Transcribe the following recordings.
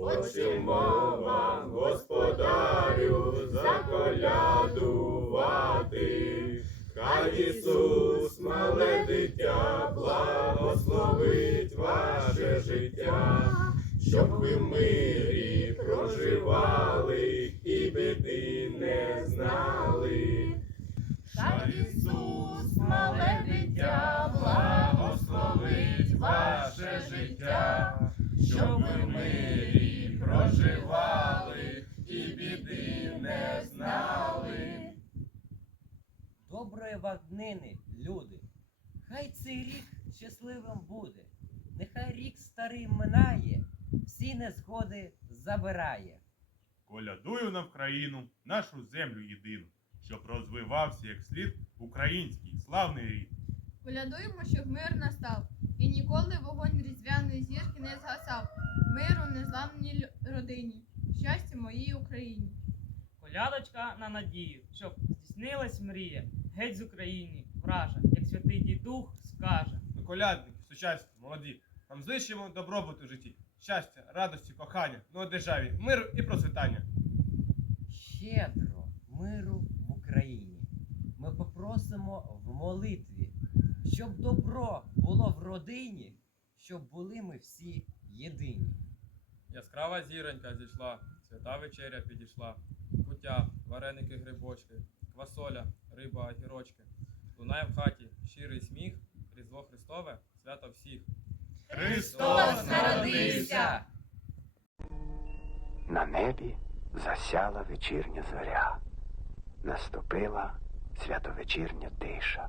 Хочемо вам, Господарю, заколядувати, хай Ісус, мале дитя, благословить ваше життя, щоб ви в мирі проживали і біди не знали. Хай Ісус, мале дитя, благословить ваше життя, щоб ви в мирі проживали і біди не знали. Доброї вам днини, люди. Хай цей рік щасливим буде. Нехай рік старий минає, всі незгоди забирає. Колядую нам країну, нашу землю єдину, щоб розвивався як слід український славний рід. Колядуємо, щоб мир настав, і ніколи вогонь різдвяної зірки не згасав. Миру незламній лю- родині, щастя моїй Україні. Колядочка на надію, щоб здійснилась мрія, геть з України, вража, як святий дідух скаже. Ми колядники, сучасні, молоді. Вам зичимо добробуту в житті, щастя, радості, кохання, ну а державі, миру і процвітання. Щедро миру в Україні. Ми попросимо в молитві, щоб добро було в родині, щоб були ми всі єдині. Яскрава зіронька зійшла, свята вечеря підійшла, куття, вареники, грибочки, квасоля, риба, огірочки. Лунає в хаті щирий сміх, Різдво Христове, свято всіх. Христос народився! На небі засяла вечірня зоря, наступила святовечірня тиша.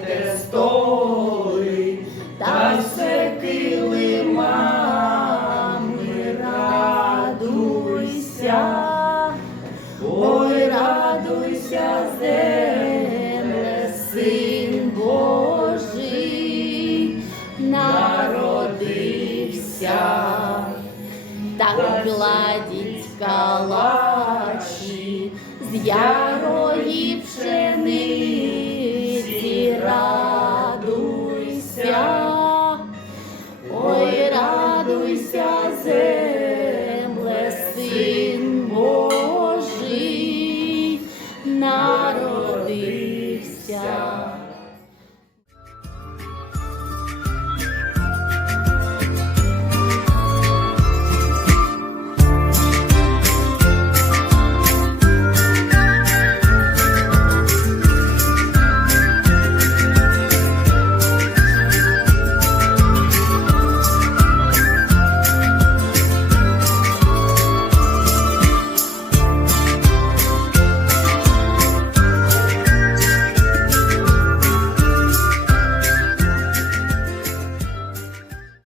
так гладіть калачі з ярої пшениці,